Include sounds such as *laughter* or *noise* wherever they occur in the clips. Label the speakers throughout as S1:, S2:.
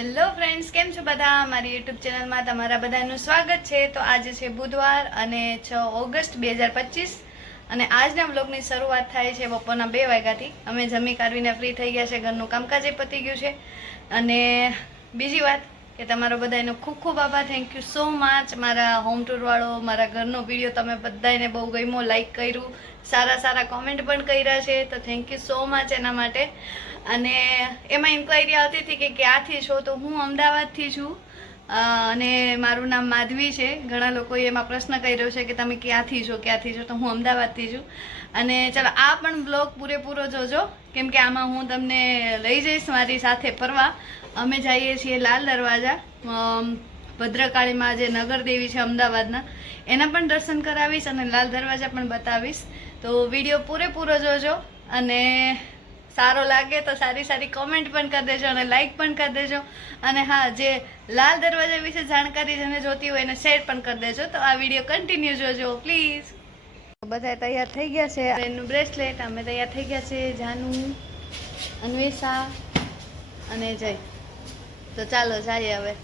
S1: Hello friends કેમ છો બધા? મારી યુટ્યુબ ચેનલમાં તમારા બધાનું સ્વાગત છે. તો આજે છે બુધવાર અને છ ઓગસ્ટ બે હજાર પચીસ અને આજના બ્લોગની શરૂઆત થાય છે બપોરના બે વાગ્યાથી. અમે જમી કાઢવીને ફ્રી થઈ ગયા છે. ઘરનું કામકાજ પતી ગયું છે. અને બીજી વાત કે તમારો બધાનો ખૂબ ખૂબ આભાર. થેન્ક યુ સો મચ મારા હોમ ટૂરવાળો મારા ઘરનો વીડિયો તમે બધાને બહુ ગમ્યો. લાઈક કર્યું. સારા સારા કોમેન્ટ પણ કર્યા છે. તો થેન્ક યુ સો મચ એના માટે. અને એમાં ઇન્ક્વાયરી આવતી હતી કે ક્યાંથી છો? તો હું અમદાવાદથી છું. અને મારું નામ માધવી છે. ઘણા લોકોએ એમાં પ્રશ્ન કર્યો છે કે તમે ક્યાંથી છો ક્યાંથી છો? તો હું અમદાવાદથી છું. અને ચાલો, આ પણ બ્લોગ પૂરેપૂરો જોજો. કેમ કે આમાં હું તમને લઈ જઈશ મારી સાથે ફરવા. અમે જઈએ છીએ લાલ દરવાજા. ભદ્રકાળીમાં જે નગરદેવી છે અમદાવાદના, એના પણ દર્શન કરાવીશ અને લાલ દરવાજા પણ બતાવીશ. તો વીડિયો પૂરેપૂરો જોજો અને સારો લાગે તો સારી સારી કોમેન્ટ પણ કરી દેજો અને લાઇક પણ કરી દેજો. અને હા જે લાલ દરવાજા વિશે જાણકારી જેને જોતી હોય એને શેર પણ કરી દેજો. તો આ વીડિયો કન્ટિન્યુ જોજો પ્લીઝ બધા તૈયાર થઈ ગયા છે. એનું બ્રેસલેટ અમે તૈયાર થઈ ગયા છે. જાનુ અન્વેષા અને જય. તો ચાલો જઈએ હવે.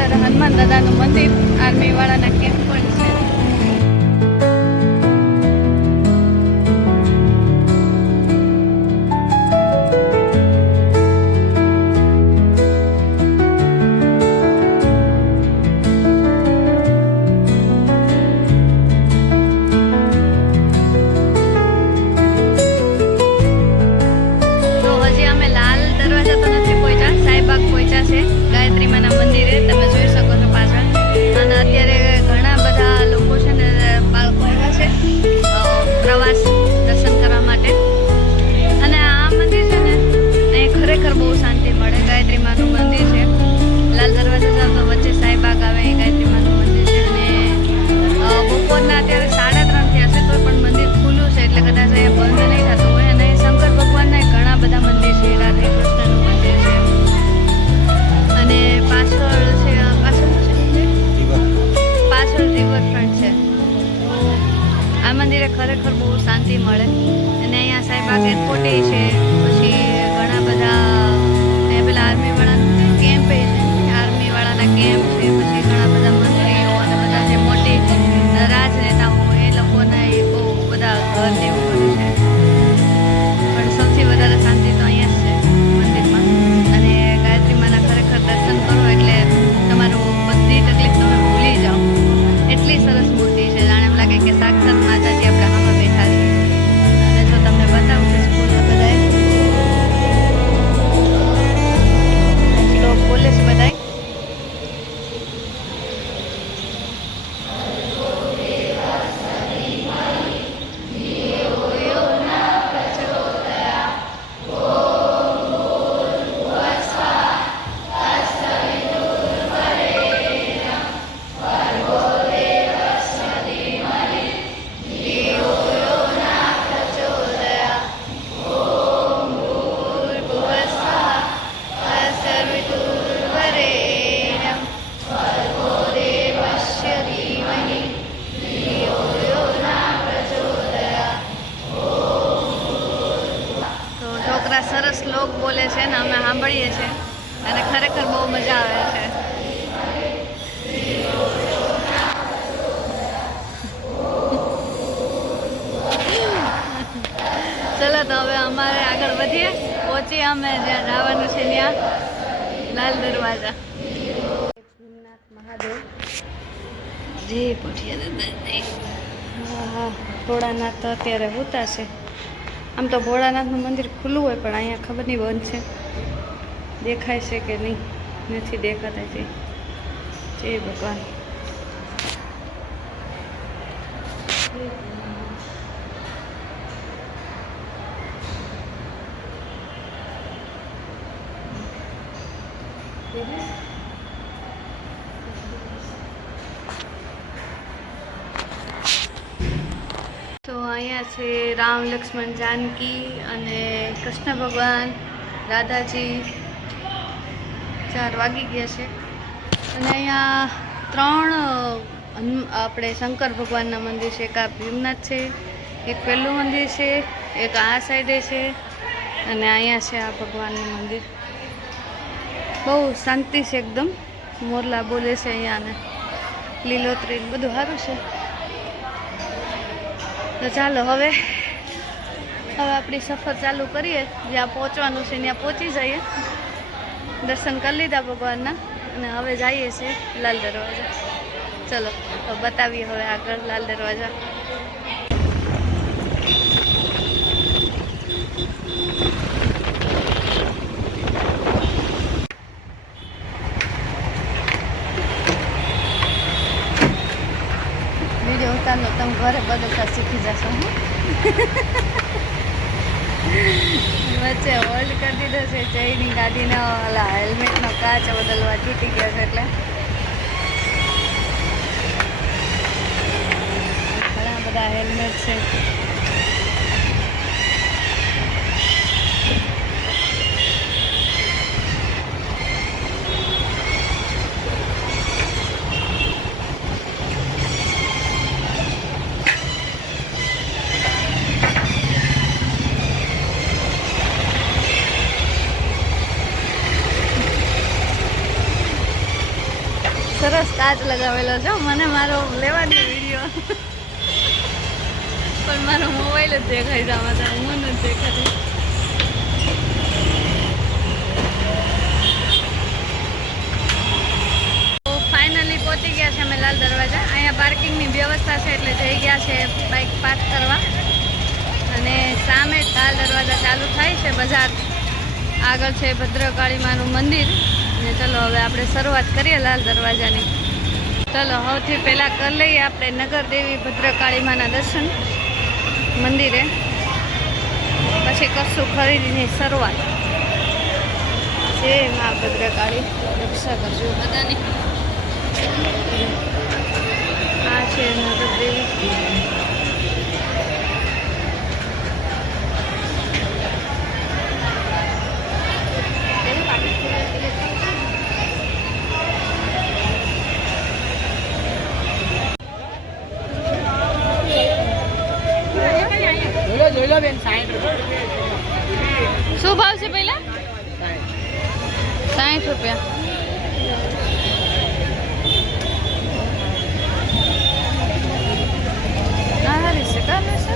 S1: અંદર હનુમાન દાદાનું મંદિર આર્મીવાળાના કેમ્પ પણ છીએ અને ખરેખર બહુ મજા આવે છે. ચલો તો હવે અમારે આગળ વધીએ. પહોંચીએ અમે જ્યાં જવાનું છે ત્યાં. લાલ દરવાજા. મહાદેવ જય પોઠિયા દાદા ભોળાનાથ અત્યારે છે. આમ તો ભોળાનાથનું મંદિર ખુલ્લું હોય પણ અહીંયા ખબર નહીં બંધ છે. દેખાય છે કે નહીં? નથી દેખાતા છે જય ભગવાન. તો અહીંયા છે રામ લક્ષ્મણ જાનકી અને કૃષ્ણ ભગવાન, રાધાજી. ચાર વાગી ગયા છે. અને અહીંયા ત્રણ આપણે શંકર ભગવાનના મંદિર છે, એક આ ભીમનાથ છે, એક પહેલું મંદિર છે, એક આ સાઈડે છે, અને અહીંયા છે આ ભગવાનનું મંદિર. બહુ શાંતિ છે એકદમ. મોરલા બોલે છે અહીંયાને લીલોતરી બધું સારું છે. તો ચાલો હવે હવે આપણી સફર ચાલુ કરીએ. જ્યાં પહોંચવાનું છે ત્યાં પહોંચી જઈએ. દર્શન કરી લીધા ભગવાનના અને હવે જઈએ છીએ લાલ દરવાજા. ચલો, તો બતાવીએ હવે આગળ લાલ દરવાજા. વીડિયો ઉતારનો તમે ઘરે બદલતા શીખી જશો, હો. *laughs* વચ્ચે હોલ્ડ કરી દીધો છે. જઈની ગાડીનો, ઓલા હેલ્મેટનો કાચ બદલવા તૂટી ગયો છે એટલે. ઘણા બધા હેલ્મેટ છે. સરસ કાચ લગાવેલો છે. મને મારો લેવાની વીડિયો પણ મારો મોબાઈલ જ દેખાય છે આમાં તો. હું જ દેખાતી. ફાઇનલી પહોંચી ગયા છે અમે લાલ દરવાજા. અહીંયા પાર્કિંગની વ્યવસ્થા છે એટલે જઈ ગયા છે બાઇક પાર્ક કરવા. અને સામે લાલ દરવાજા ચાલુ થાય છે બજાર. આગળ છે ભદ્રકાળી માનું મંદિર. ચલો, હવે આપણે શરૂઆત કરીએ લાલ દરવાજાની. ચલો, સૌથી પહેલાં કરી લઈએ આપણે નગરદેવી ભદ્રકાળી માના દર્શન મંદિરે. પછી કરશું ખરીદીની શરૂઆત. જય મા ભદ્રકાળી. રક્ષા કરજો બધાની. આ છે નગરદેવી.
S2: જોઈ લો જોઈ લો બેન સાઠ રૂપિયા
S1: શું ભાવ છે પહેલા સાઠ રૂપિયા આ હારી છે કાલે છે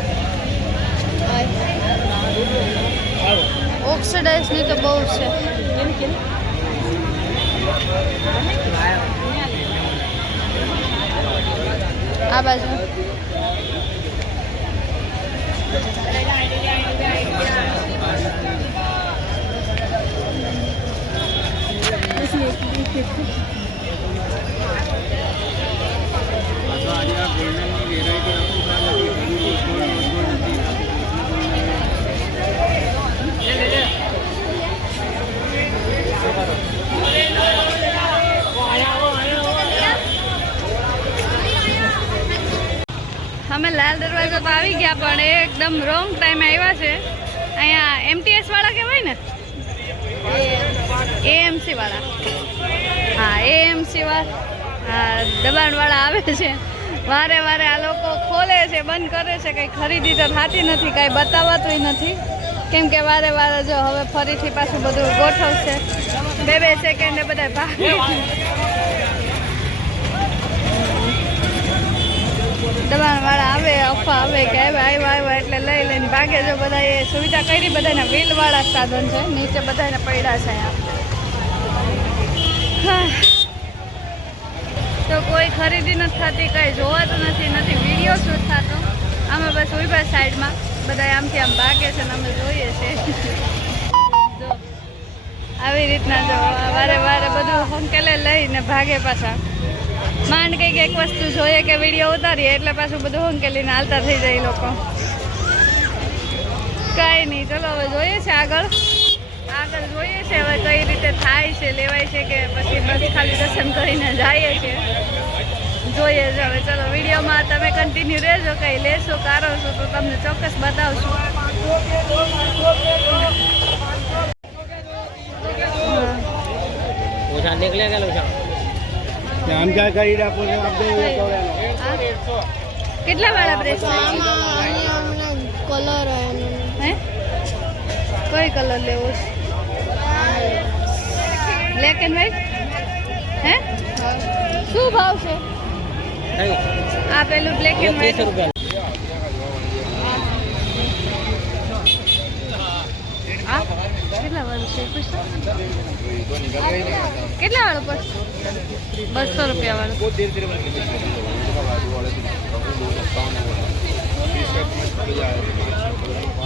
S1: ઓક્સિડાઇઝની તો બહુ છે આ બાજુ અમે લાલ દરવાજા તો આવી ગયા પણ એકદમ રોંગ ટાઈમે આવ્યા છે. અહીંયા એમટીએસ વાળા કહેવાય ને? એએમસી વાળા. હા એએમસી વાળા. હા દબાણ વાળા આવે છે. વારે વારે આ લોકો ખોલે છે બંધ કરે છે કંઈ ખરીદી તો થતી નથી કાંઈ બતાવાતું નથી. કેમ કે વારે વારે જો હવે ફરીથી પાછું બધું ગોઠવશે. બે બે સેકન્ડે બધા ભાગે દબાણ વાળા આવે અફવા આવે કે આવ્યા આવ્યા આવ્યા એટલે લઈ લઈને ભાગે જો બધા એ સુવિધા કરી, બધાના વ્હીલવાળા સાધન છે. નીચે બધાને પડ્યા છે અહીંયા તો કોઈ ખરીદી નથી થતી, કંઈ જોવાતું નથી નથી વીડિયો શૂટ થતો. અમે બસ ઊભા સાઈડમાં બધા આમથી આમ ભાગે છે ને અમે જોઈએ છે. જો, આવી રીતના જો વારે વારે બધું હંકેલે લઈને ભાગે પાછા. માંડ કંઈક એક વસ્તુ જોઈએ કે વીડિયો ઉતારીએ એટલે પાછું બધું હંકેલીને હાલતા થઈ જાય લોકો. કાંઈ નહીં, ચલો હવે જોઈએ છે આગળ. આગળ જોઈએ છે હવે કઈ રીતે થાય છે, લેવાય છે કે પછી બસ ખાલી દર્શન કરીને જઈએ છે જોઈએ છે હવે. ચલો, વિડીયોમાં તમે કન્ટિન્યુ રહેજો, કંઈ લેશો કારો છો તો તમને ચોક્કસ બતાવશું. હા.
S2: ઓછા નીકળે ગયેલો છે
S3: આમ ક્યાં કરી રાખો છો
S1: આપણે કેટલા વાળા બ્રેસલેટ
S4: કલર
S1: હે? કઈ કલર લેવો છે? બ્લેક એન્ડ વ્હાઈટ હે? શું ભાવ છે? આ પેલું બ્લેક એન્ડ વ્હાઈટ
S2: રૂપિયા.
S1: આ કેટલા વાળું છે? કેટલા વાળું પડશે બસો રૂપિયા વાળું.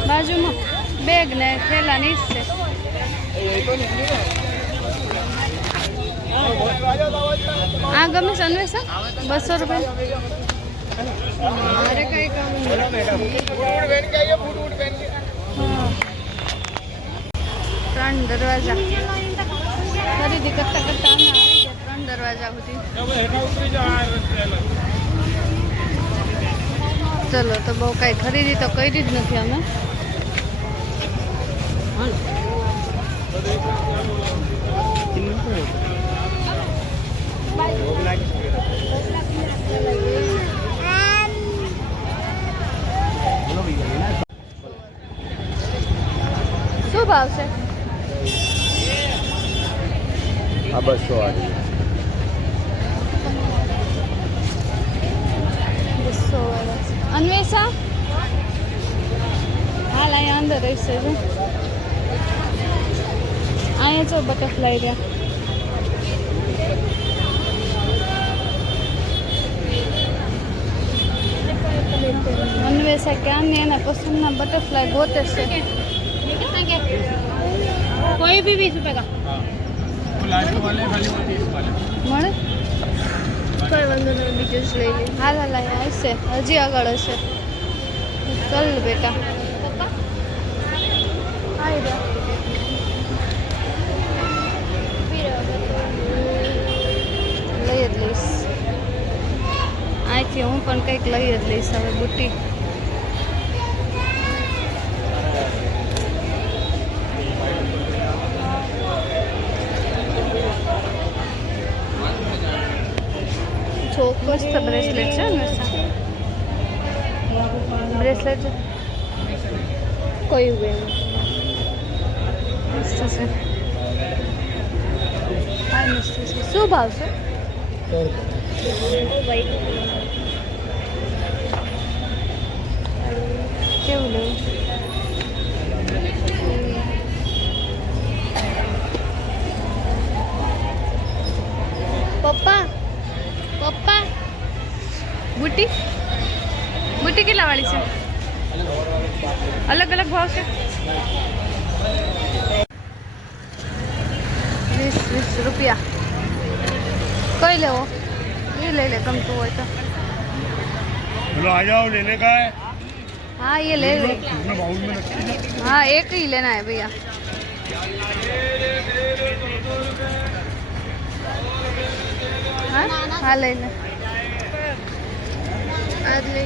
S1: બાજુમાં બેગ ને થેલા નીચ છે. આ ગમે છે અન્વેષા બસો રૂપિયા. મારે કઈ કામ હા. ત્રણ દરવાજા. ખરીદી કરતા કરતા અમે આવી ગયા ત્રણ દરવાજા સુધી. ચલો, તો બહુ કાંઈ ખરીદી તો કરી જ નથી અમે. શું ભાવ છે?
S3: આ બસો વાળી.
S1: અન્વેષા? હાલ અહીંયા અંદર રહી છે અહીંયા જો બટરફ્લાય રહ્યા. અન્વેષા ક્યાં ને એના પસંદના બટરફ્લાય ગોતે છે.
S4: કોઈ બી વીસ રૂપિયા
S1: મળે?
S4: કોઈ વાંધો નહીં બીજું જ લઈ લઈ
S1: હાલ હાલ અહીંયા હશે. હજી આગળ હશે. ચાલ બેટા. લઈ જ લઈશ. અહીંથી હું પણ કંઈક લઈ જ લઈશ હવે બુટી.
S4: થયું એવું
S1: મસ્ત છે. મસ્ત છે. શું
S3: ભાવશે हाँ
S1: ये ले ले
S3: इसमें बाउल में रखी है
S1: हाँ एक ही लेना है भैया हाँ हाँ ले ले
S4: आज ले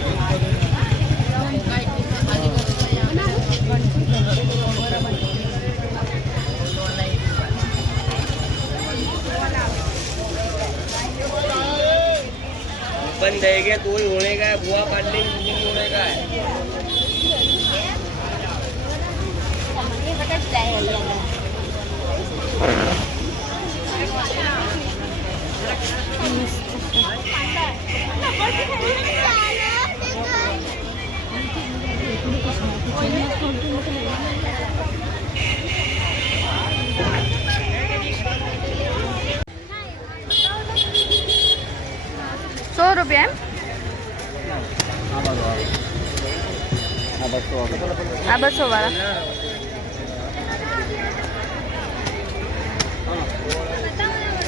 S2: रहेगा तो ही उड़ेगा बुआ पालने की नहीं उड़ेगा
S1: સો આ વાળા?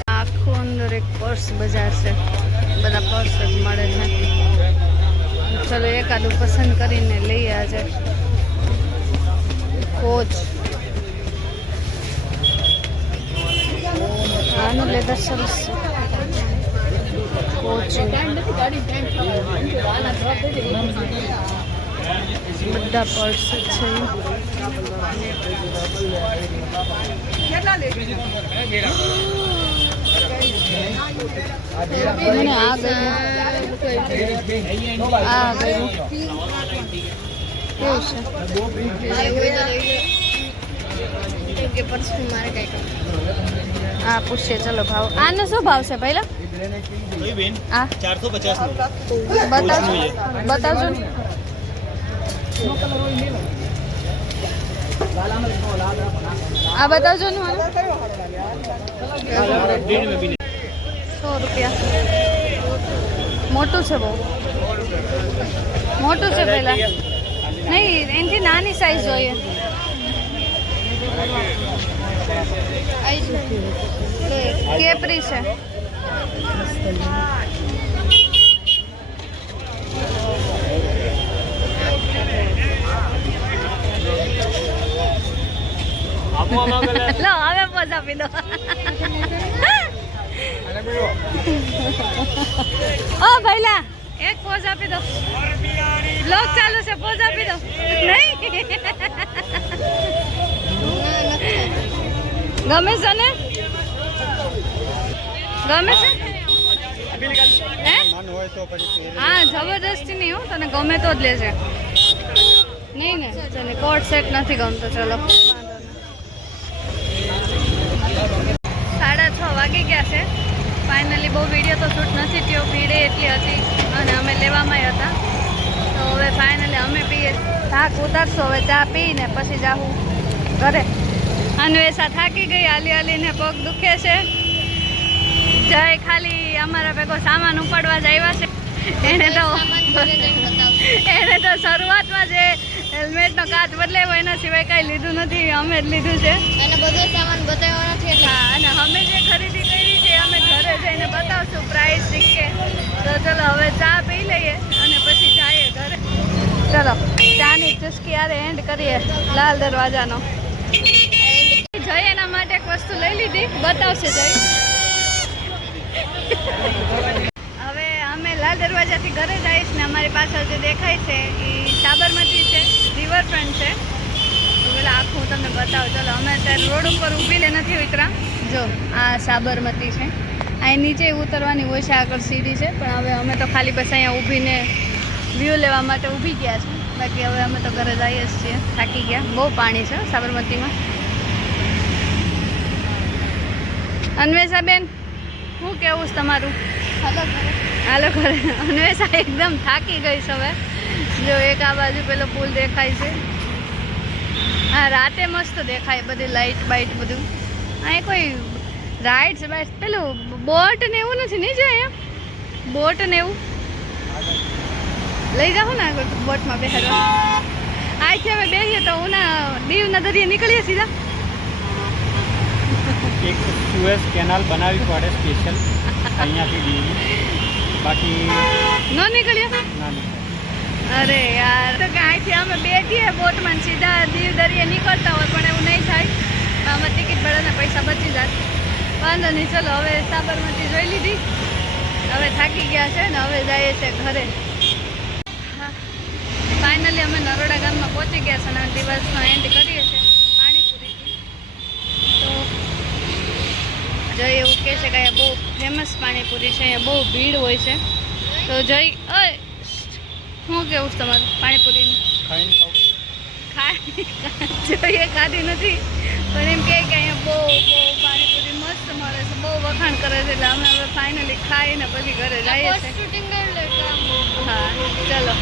S1: આખું અંદર એક પર્સ બજાર છે. બધા પર્સ જ મળે છે. ચલો એકાદું પસંદ કરીને લઈએ આજે. કોચ. આનું લેધર સરસ છે કોચ બધા પર્સ છે. મને આ આ ગયું કેવું આ પૂછશે ચલો ભાવ. આનો શું ભાવ છે પહેલા? બતાવજો. બતાવજો આ બતાવજો ને મને. સો રૂપિયા. મોટું છે બહુ. મોટું છે પેલા નહીં, એનાથી નાની સાઈઝ જોઈએ. કેપરી છે. *laughs* લો, હવે પોઝ આપી દો. ઓ ભાઈલા એક પોઝ આપી દો. બ્લોગ ચાલુ છે પોઝ આપી દો. નહીં? ગમે છે ને? ગમે છે? હા? જબરદસ્તી નહીં હું, તને ગમે તો જ લેજે. નહીં ને, તને કોટ સેટ નથી ગમતો, ચલો સાડા છ વાગી ગયા છે. ફાઇનલી બહુ વીડિયો તો શૂટ નથી થયો ભીડે એટલી હતી અને અમે લેવામાં હતા. તો હવે ફાઇનલી અમે પીએ થાક ઉતારશો હવે ચા પીને પછી જાવું ઘરે. અન્વેષા થાકી ગઈ હાલી હાલીને પગ દુખે છે. જય ખાલી અમારા ભેગો સામાન ઉપાડવા જ આવ્યા છે. એને તો એને તો શરૂઆતમાં જે હેલ્મેટનો કાચ બદલાવ્યો એના સિવાય કાંઈ લીધું નથી અમે જ લીધું છે.
S4: અને બધો સામાન બતાવ્યો
S1: હા અને અમે જે ખરીદી કરી છે અમે ઘરે જઈને બતાવશું પ્રાઇસ સિક્કે તો ચલો હવે ચા પી લઈએ અને પછી જઈએ ઘરે. ચલો, ચાની ચુસ્કી આરે એન્ડ કરીએ લાલ દરવાજાનો. જય એના માટે એક વસ્તુ લઈ લીધી. બતાવશે જય. હવે અમે લાલ દરવાજાથી ઘરે જઈશ ને અમારી પાછળ જે દેખાય છે એ સાબરમતી છે રિવરફ્રન્ટ છે. પેલા આખું હું તમને બતાવું. ચલો અમે અત્યારે રોડ ઉપર ઊભી લે નથી ઉતરા. જો આ સાબરમતી છે. અહીં નીચે ઉતરવાની હોય છે આગળ સીડી છે પણ હવે અમે તો ખાલી બસ અહીંયા ઊભીને વ્યૂ લેવા માટે ઊભી ગયા છે. બાકી હવે અમે તો ઘરે જઈએ જ છીએ થાકી ગયા. બહુ પાણી છે સાબરમતીમાં. અન્વેષાબેન શું કેવું છે તમારું? હાલો ઘરે. અન્વેષા એકદમ થાકી ગઈ છે હવે. જો એક આ બાજુ પેલો પુલ દેખાય છે. હા રાતે મસ્ત દેખાય બધી લાઇટ બાઇટ બધું. અહીં કોઈ રાઇડ્સ બાઇડ્સ પેલું બોટ ને એવું નથી નહીં જો અહીંયા? બોટ ને એવું? લઈ જાઓ ને આગળ બોટમાં બેહાડવા અહીંથી અમે બેસીએ તો ઉના દીવના દરિયે નીકળીએ સીધા.
S2: એક સુએઝ કેનાલ બનાવવી પડે સ્પેશિયલ અહીંયાથી દીવની. બાકી
S1: ન નીકળીએ?
S2: ના નીકળે.
S1: અરે યાર. તો અહીંથી અમે બેઠીએ બોટમાં સીધા દીવ દરિયે નીકળતા હોય, પણ એવું નહીં થાય. આમાં ટિકિટ ભરાના પૈસા બચી જાય. વાંધો નહીં, ચલો, હવે સાબરમતી જોઈ લીધી. હવે થાકી ગયા છે ને, હવે જઈએ છે ઘરે. ફાઇનલી અમે નરોડા ગામમાં પહોંચી ગયા છે અને દિવસનો એન્ડ કરીએ છીએ. પાણીપુરીથી તો જય એવું કહે છે કે અહીંયા બહુ ફેમસ પાણીપુરી છે, અહીંયા બહુ ભીડ હોય છે. તો જઈ ઓય શું કેવું છે તમારું? પાણીપુરીનું? ખાઈ જોઈએ ખાધી નથી. પણ એમ કે અહીંયા બહુ બહુ પાણીપુરી મસ્ત મળે છે. બહુ વખાણ કરે છે એટલે અમે હવે ફાઇનલી ખાઈને પછી ઘરે જઈએ છીએ.
S4: શૂટિંગ કરી લે
S1: હા ચલો.